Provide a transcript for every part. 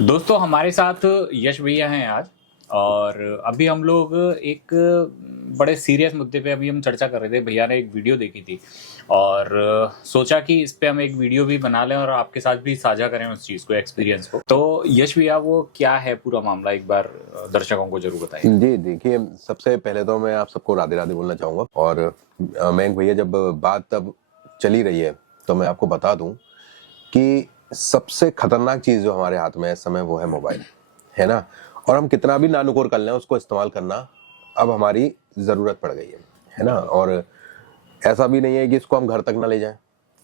दोस्तों हमारे साथ यश भैया हैं आज। और अभी हम लोग एक बड़े सीरियस मुद्दे पे अभी हम चर्चा कर रहे थे। भैया ने एक वीडियो देखी थी और सोचा कि इस पे हम एक वीडियो भी बना लें और आपके साथ भी साझा करें उस चीज़ को, एक्सपीरियंस को। तो यश भैया वो क्या है पूरा मामला, एक बार दर्शकों को जरूर बताइए। जी देखिए, सबसे पहले तो मैं आप सबको राधे राधे बोलना चाहूँगा। और मयंक भैया, जब बात अब चली रही है तो मैं आपको बता दूं कि सबसे खतरनाक चीज़ जो हमारे हाथ में है इस समय वो है मोबाइल, है ना। और हम कितना भी नानुकुर कर लें, उसको इस्तेमाल करना अब हमारी ज़रूरत पड़ गई है ना। और ऐसा भी नहीं है कि इसको हम घर तक ना ले जाएं,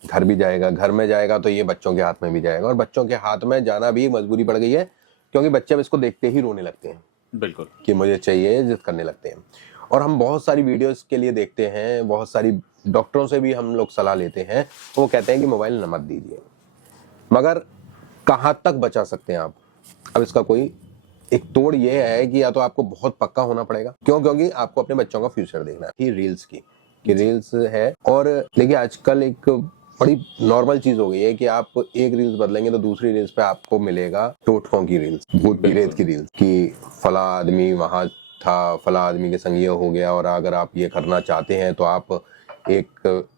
घर भी जाएगा, घर में जाएगा तो ये बच्चों के हाथ में भी जाएगा। और बच्चों के हाथ में जाना भी मजबूरी पड़ गई है, क्योंकि बच्चे अब इसको देखते ही रोने लगते हैं, बिल्कुल, कि मुझे चाहिए, जिद करने लगते हैं। और हम बहुत सारी वीडियोस के लिए देखते हैं, बहुत सारी डॉक्टरों से भी हम लोग सलाह लेते हैं, तो वो कहते हैं कि मोबाइल न मत दीजिए। मगर कहाँ तक बचा सकते हैं आप? अब इसका कोई एक तोड़ ये है कि या तो आपको बहुत पक्का होना पड़ेगा, क्योंकि आपको अपने बच्चों का फ्यूचर देखना है। कि रील्स कि रील्स है। और देखिए, आजकल एक बड़ी नॉर्मल चीज हो गई है कि आप एक रील्स बदलेंगे तो दूसरी रील्स पे आपको मिलेगा टोटकों की रील्स, भूत प्रेत की रील्स, कि फला आदमी वहां था, फला आदमी के संग ये हो गया, और अगर आप ये करना चाहते हैं तो आप एक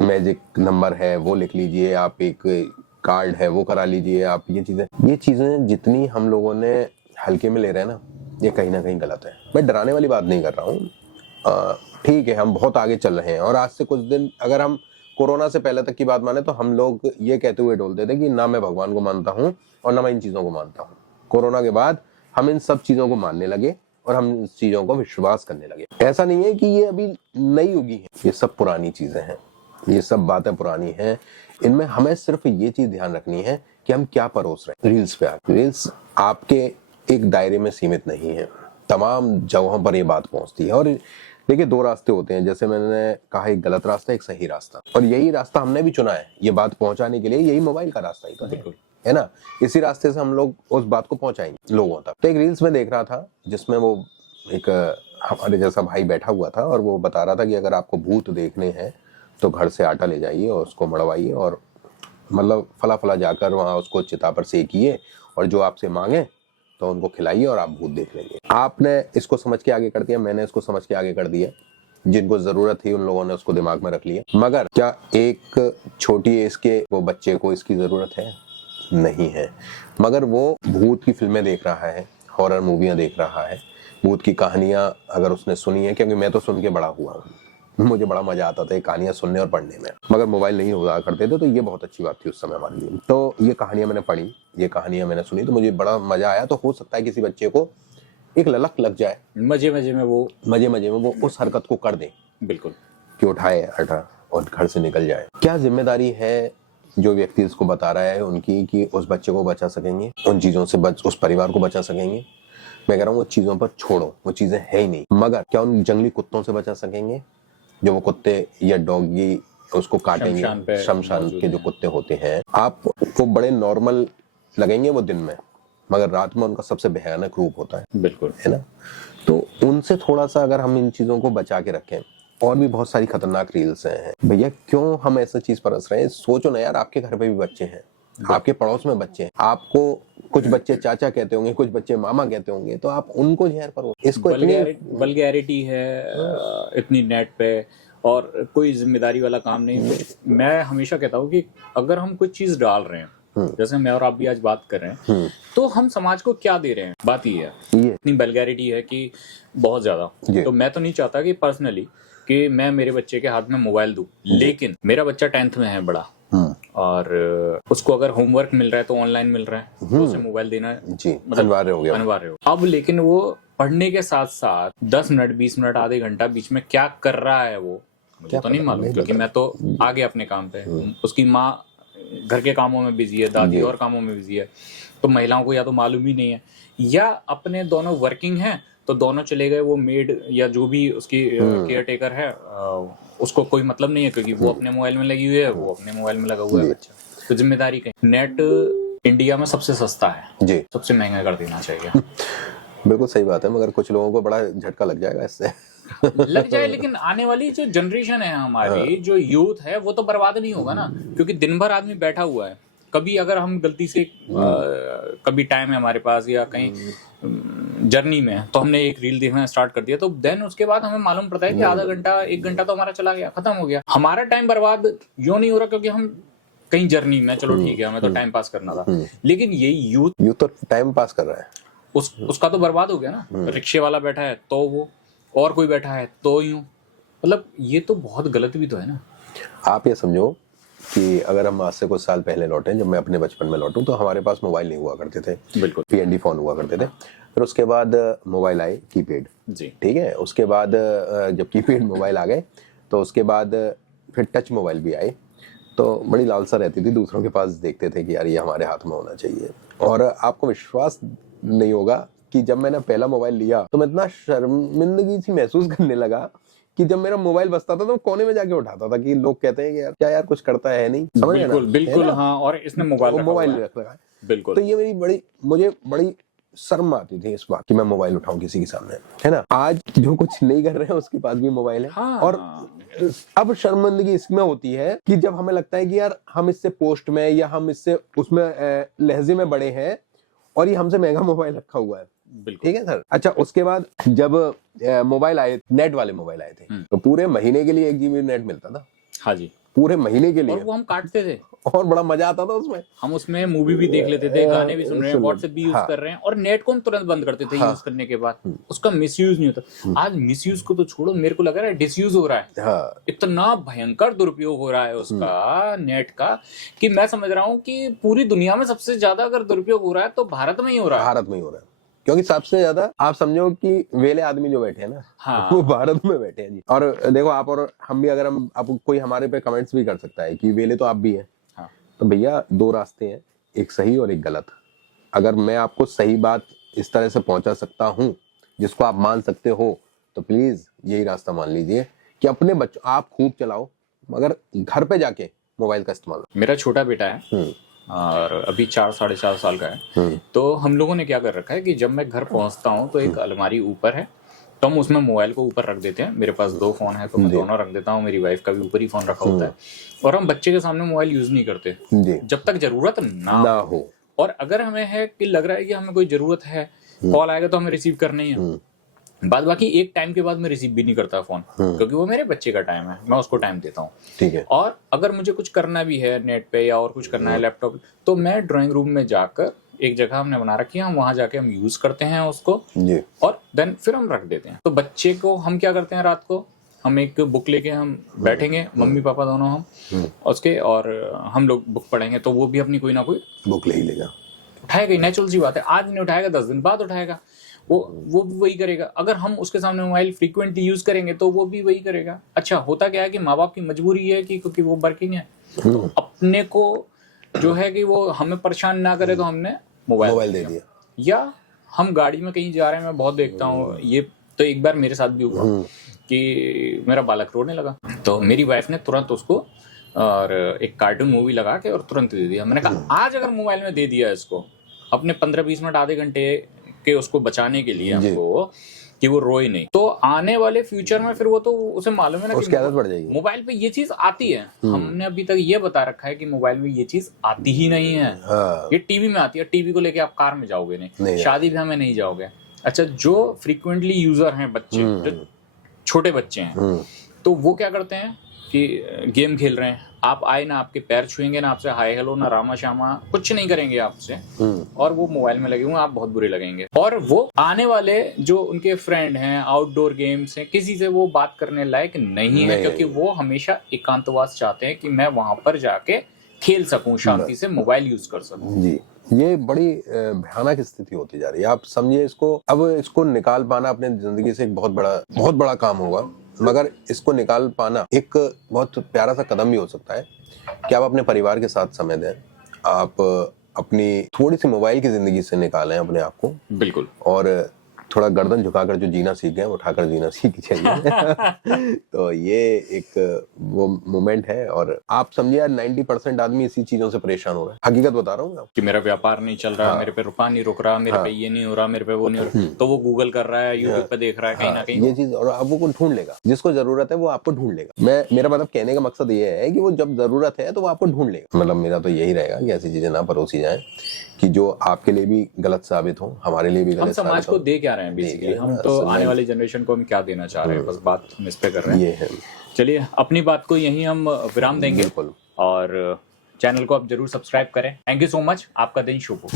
मैजिक नंबर है वो लिख लीजिए, आप एक कार्ड है वो करा लीजिए। आप ये चीजें जितनी हम लोगों ने हल्के में ले रहे हैं ना, ये कहीं ना कहीं गलत है। मैं डराने वाली बात नहीं कर रहा हूँ, ठीक है, हम बहुत आगे चल रहे हैं। और आज से कुछ दिन अगर हम कोरोना से पहले तक की बात माने तो हम लोग ये कहते हुए डोलते थे कि ना मैं भगवान को मानता हूँ और ना मैं इन चीजों को मानता हूँ। कोरोना के बाद हम इन सब चीजों को मानने लगे और हम इन चीजों को विश्वास करने लगे। ऐसा नहीं है कि ये अभी नई उगी है, ये सब पुरानी चीजें हैं, ये सब बातें पुरानी हैं। इनमें हमें सिर्फ ये चीज ध्यान रखनी है कि हम क्या परोस रहे हैं। रील्स पे रील्स आपके एक दायरे में सीमित नहीं है, तमाम जगहों पर ये बात पहुंचती है। और देखिए, दो रास्ते होते हैं, जैसे मैंने कहा, एक गलत रास्ता, एक सही रास्ता। और यही रास्ता हमने भी चुना है ये बात पहुंचाने के लिए। यही मोबाइल का रास्ता ही तो है ना। इसी रास्ते से हम लोग उस बात को पहुंचाएंगे लोगों तक। तो एक रील्स में देख रहा था जिसमें वो एक हमारे जैसा भाई बैठा हुआ था और वो बता रहा था कि अगर आपको भूत देखने हैं तो घर से आटा ले जाइए और उसको मड़वाइए, और मतलब फला फला जाकर वहां उसको चिता पर सेकिए, और जो आपसे मांगे तो उनको खिलाइए और आप भूत देख लेंगे। आपने इसको समझ के आगे कर दिया, मैंने इसको समझ के आगे कर दिया। जिनको जरूरत थी उन लोगों ने उसको दिमाग में रख लिया। मगर क्या एक छोटी एज के वो बच्चे को इसकी जरूरत है? नहीं है। मगर वो भूत की फिल्में देख रहा है, हॉरर मूवियां देख रहा है, भूत की कहानियां अगर उसने सुनी है, क्योंकि मैं तो सुन के बड़ा हुआ हूँ, मुझे बड़ा मजा आता था ये कहानियां सुनने और पढ़ने में। मगर मोबाइल नहीं हुआ करते थे, तो ये बहुत अच्छी बात थी उस समय हमारे लिए। तो ये कहानियां मैंने पढ़ी, ये कहानियां मैंने सुनी, तो मुझे बड़ा मजा आया। तो हो सकता है किसी बच्चे को एक ललक लग जाए, मजे मजे में वो उस हरकत को कर दे, बिल्कुल, कि उठाए आटा और घर से निकल जाए। क्या जिम्मेदारी है जो व्यक्ति इसको बता रहा है उनकी, कि उस बच्चे को बचा सकेंगे, उन चीजों से उस परिवार को बचा सकेंगे? मैं कह रहा हूँ वो चीजों पर छोड़ो, वो चीजें है ही नहीं। मगर क्या उन जंगली कुत्तों से बचा सकेंगे? जो वो कुत्ते या डॉगी उसको काटेंगे, शमशान के जो कुत्ते होते हैं, आपको बड़े नॉर्मल लगेंगे वो दिन में, मगर रात में उनका सबसे भयानक रूप होता है, बिल्कुल, है ना। तो उनसे थोड़ा सा अगर हम इन चीजों को बचा के रखें। और भी बहुत सारी खतरनाक रील्स हैं भैया, क्यों हम ऐसा चीज परस रहे हैं? सोचो ना यार, आपके घर पे भी बच्चे हैं, आपके पड़ोस में बच्चे हैं, आपको कुछ बच्चे चाचा कहते होंगे, कुछ बच्चे मामा कहते होंगे, तो आप उनको जहर परोस। इसको वल्गैरिटी है इतनी नेट पे, और कोई जिम्मेदारी वाला काम नहीं। मैं हमेशा कहता हूँ कि अगर हम कुछ चीज डाल रहे हैं, जैसे मैं और आप भी आज बात कर रहे हैं, तो हम समाज को क्या दे रहे हैं? बात ये है, इतनी वल्गैरिटी है कि बहुत ज्यादा। तो मैं तो नहीं चाहता कि पर्सनली कि मैं मेरे बच्चे के हाथ में मोबाइल दूं, लेकिन मेरा बच्चा 10th में है, बड़ा, और उसको अगर होमवर्क मिल रहा है तो ऑनलाइन मिल रहा है, तो उसे मोबाइल देना मतलब अनिवार्य हो गया। अब लेकिन वो पढ़ने के साथ साथ 10 मिनट 20 मिनट आधे घंटा बीच में क्या कर रहा है वो मुझे तो नहीं मालूम, क्योंकि मैं तो आगे अपने काम पे। उसकी माँ घर के कामों में बिजी है, दादी और कामों में बिजी है, तो महिलाओं को या तो मालूम ही नहीं है, या अपने दोनों वर्किंग हैं तो दोनों चले गए, वो मेड या जो भी उसकी केयर टेकर है उसको कोई मतलब नहीं है, क्योंकि वो अपने मोबाइल में लगी हुई है, वो अपने मोबाइल में लगा हुआ है बच्चा। तो जिम्मेदारी कहीं। नेट इंडिया में सबसे सस्ता है जी, सबसे महंगा कर देना चाहिए। बिल्कुल सही बात है, मगर कुछ लोगों को बड़ा झटका लग जाएगा इससे। लग जाए, लेकिन आने वाली जो जनरेशन है हमारी, जो यूथ है, वो तो बर्बाद नहीं होगा ना, क्योंकि दिन भर आदमी बैठा हुआ है, कभी अगर हम गलती से कभी टाइम है हमारे पास या कहीं जर्नी में है, तो हमने एक रील देखना स्टार्ट कर दिया, तो देन उसके बाद हमें मालूम पड़ता है कि आधा घंटा 1 घंटा तो हमारा चला गया, खत्म हो गया। हमारा टाइम बर्बाद यूं नहीं हो रहा क्योंकि हम कहीं जर्नी में, चलो ठीक है हमें तो टाइम पास करना था, लेकिन ये यूथ तो टाइम पास कर रहा है, उसका तो बर्बाद हो गया ना। रिक्शे वाला बैठा है तो वो, और कोई बैठा है तो यूं, मतलब ये तो बहुत गलत भी तो है ना। आप ये समझो कि अगर हम आज से कुछ साल पहले लौटे, जब मैं अपने बचपन में लौटूं, तो हमारे पास मोबाइल नहीं हुआ करते थे, बिल्कुल PND फोन हुआ करते थे। फिर उसके बाद मोबाइल आए कीपैड, जी, ठीक है। उसके बाद जब कीपैड मोबाइल आ गए तो उसके बाद फिर टच मोबाइल भी आए, तो बड़ी लालसा रहती थी, दूसरों के पास देखते थे कि यार ये हमारे हाथ में होना चाहिए। और आपको विश्वास नहीं होगा कि जब मैंने पहला मोबाइल लिया तो मैं इतना शर्मिंदगी सी महसूस करने लगा कि जब मेरा मोबाइल बजता था तो कोने में जाके उठाता था कि लोग कहते हैं कि यार क्या यार कुछ करता है नहीं, समझ रहे हैं ना? बिल्कुल बिल्कुल, हाँ, और इसने मोबाइल रख रखा है, बिल्कुल। तो ये मुझे बड़ी शर्म आती थी इस बात कि मैं मोबाइल उठाऊं किसी के सामने, है ना। आज जो कुछ नहीं कर रहे हैं उसके पास भी मोबाइल है। हाँ। और अब शर्मिंदगी इसमें होती है कि जब हमें लगता है कि यार हम इससे पोस्ट में या हम इससे उसमें लहजे में बड़े हैं और ये हमसे महंगा मोबाइल रखा हुआ है, ठीक है सर। अच्छा, उसके बाद जब मोबाइल आए, नेट वाले मोबाइल आए थे, तो पूरे महीने के लिए 1 GB नेट मिलता था। हाँ जी, पूरे महीने के लिए, और वो हम काटते थे और बड़ा मजा आता था उसमें। हम उसमें मूवी भी देख लेते थे, गाने भी सुन रहे हैं, व्हाट्सएप भी यूज कर रहे हैं, और नेट को हम तुरंत बंद करते थे यूज करने के बाद, उसका मिसयूज नहीं होता। आज मिसयूज को तो छोड़ो, मेरे को लग रहा है डिसयूज हो रहा है। हाँ। इतना भयंकर दुरुपयोग हो रहा है उसका, नेट का, कि मैं समझ रहा हूँ कि पूरी दुनिया में सबसे ज्यादा अगर दुरुपयोग हो रहा है तो भारत में ही हो रहा है। भारत में ही हो रहा है, क्योंकि सबसे ज्यादा आप समझो कि वेले आदमी जो बैठे हैं ना, हाँ। वो भारत में बैठे हैं जी। और देखो आप और हम भी, अगर हम, अब कोई हमारे पे कमेंट्स भी कर सकता है कि वेले तो आप भी हैं, हाँ। तो भैया 2 रास्ते हैं, एक सही और एक गलत। अगर मैं आपको सही बात इस तरह से पहुंचा सकता हूं जिसको आप मान सकते हो, तो प्लीज यही रास्ता मान लीजिए कि अपने बच्चों आप खूब चलाओ, मगर घर पे जाके मोबाइल का इस्तेमाल। मेरा छोटा बेटा है और अभी 4 साढ़े 4 साल का है, तो हम लोगों ने क्या कर रखा है कि जब मैं घर पहुंचता हूं तो एक अलमारी ऊपर है, तो हम उसमें मोबाइल को ऊपर रख देते हैं। मेरे पास 2 फोन है तो मैं दोनों रख देता हूं, मेरी वाइफ का भी ऊपर ही फोन रखा होता है, और हम बच्चे के सामने मोबाइल यूज नहीं करते जब तक जरूरत ना हो। और अगर हमें है कि लग रहा है कि हमें कोई जरूरत है, कॉल आएगा तो हमें रिसीव करना ही है, बाद बाकी एक टाइम के बाद मैं रिसीव भी नहीं करता फोन, क्योंकि वो मेरे बच्चे का टाइम है, मैं उसको टाइम देता हूँ, ठीक है। और अगर मुझे कुछ करना भी है नेट पे या और कुछ करना है लैपटॉप, तो मैं ड्राइंग रूम में जाकर, एक जगह हमने बना रखी है, हम वहां जाके हम यूज करते हैं उसको, और देन फिर हम रख देते हैं। तो बच्चे को हम क्या करते हैं, रात को हम एक बुक लेके हम बैठेंगे, मम्मी पापा दोनों हम उसके, और हम लोग बुक पढ़ेंगे, तो वो भी अपनी कोई ना कोई बुक ले ही लेगा, उठाएगा ही, नेचुरल सी बात है। आज नहीं उठाएगा 10 दिन बाद उठाएगा, वो भी वही करेगा। अगर हम उसके सामने मोबाइल फ्रीक्वेंटली यूज करेंगे तो वो भी वही करेगा। अच्छा, होता क्या है कि माँ बाप की मजबूरी है कि क्योंकि वो वर्किंग है, तो अपने को जो है कि वो हमें परेशान ना करे, तो हमने मोबाइल दे दिया। या हम गाड़ी में कहीं जा रहे हैं, मैं बहुत देखता हूँ ये, तो एक बार मेरे साथ भी हुआ कि मेरा बालक रोने लगा, तो मेरी वाइफ ने तुरंत उसको और एक कार्टून मूवी लगा के और तुरंत दे दिया। मैंने कहा आज अगर मोबाइल में दे दिया इसको, अपने 15-20 मिनट आधे घंटे के उसको बचाने के लिए हमको, कि वो रोए नहीं, तो आने वाले फ्यूचर में फिर वो तो उसे मालूम है ना उसकी आदत बढ़ जाएगी। मोबाइल पे ये चीज आती है, हमने अभी तक ये बता रखा है कि मोबाइल में ये चीज आती ही नहीं है। ये टीवी में आती है, टीवी को लेके आप कार में जाओगे नहीं, शादी ब्याह में नहीं जाओगे। अच्छा, जो फ्रीक्वेंटली यूजर हैं बच्चे, जो छोटे बच्चे हैं, तो वो क्या करते हैं कि गेम खेल रहे हैं, आप आए ना, आपके पैर छुएंगे ना, आपसे हाय हेलो ना रामा श्यामा कुछ नहीं करेंगे आपसे, और वो मोबाइल में लगे हुए, आप बहुत बुरे लगेंगे। और वो आने वाले जो उनके फ्रेंड हैं, आउटडोर गेम्स हैं, किसी से वो बात करने लायक नहीं है, क्योंकि वो हमेशा एकांतवास चाहते हैं कि मैं वहां पर जाके खेल सकूं, शांति से मोबाइल यूज कर सकूं। जी, ये बड़ी भयानक स्थिति होती जा रही है। आप समझिए इसको, अब इसको निकाल पाना अपने जिंदगी से एक बहुत बड़ा काम होगा, मगर इसको निकाल पाना एक बहुत प्यारा सा कदम भी हो सकता है कि आप अपने परिवार के साथ समय दें, आप अपनी थोड़ी सी मोबाइल की जिंदगी से निकालें अपने आप को, बिल्कुल, और थोड़ा गर्दन झुकाकर जो जीना सीख गए, उठाकर जीना सीख चाहिए। तो ये एक वो मोमेंट है। और आप समझिए यार 90% आदमी इसी चीजों से परेशान हो रहा है, हकीकत बता रहा हूँ कि मेरा व्यापार नहीं चल रहा, मेरे पे रुपया नहीं रुक रहा, मेरे पे ये नहीं हो रहा, मेरे पे वो नहीं हो रहा, तो वो गूगल कर रहा है, यूट्यूब पे देख रहा है कहीं ना कहीं ये चीज। और अब वो ढूंढ लेगा, जिसको जरूरत है वो आपको ढूंढ लेगा। मेरा मतलब कहने का मकसद ये है कि वो जब जरूरत है तो वो आपको ढूंढ लेगा। मतलब मेरा तो यही रहेगा कि ऐसी चीजें ना परोसी जाए कि जो आपके लिए भी गलत साबित हो, हमारे लिए भी हम गलत समाज साबित को हो। दे क्या रहे हैं बेसिकली, हम तो आने वाली जनरेशन को हम क्या देना चाह रहे हैं, बस बात हम इस पे कर रहे हैं। ये है। चलिए अपनी बात को यहीं हम विराम देंगे बिल्कुल। और चैनल को आप जरूर सब्सक्राइब करें। थैंक यू सो मच, आपका दिन शुभ हो।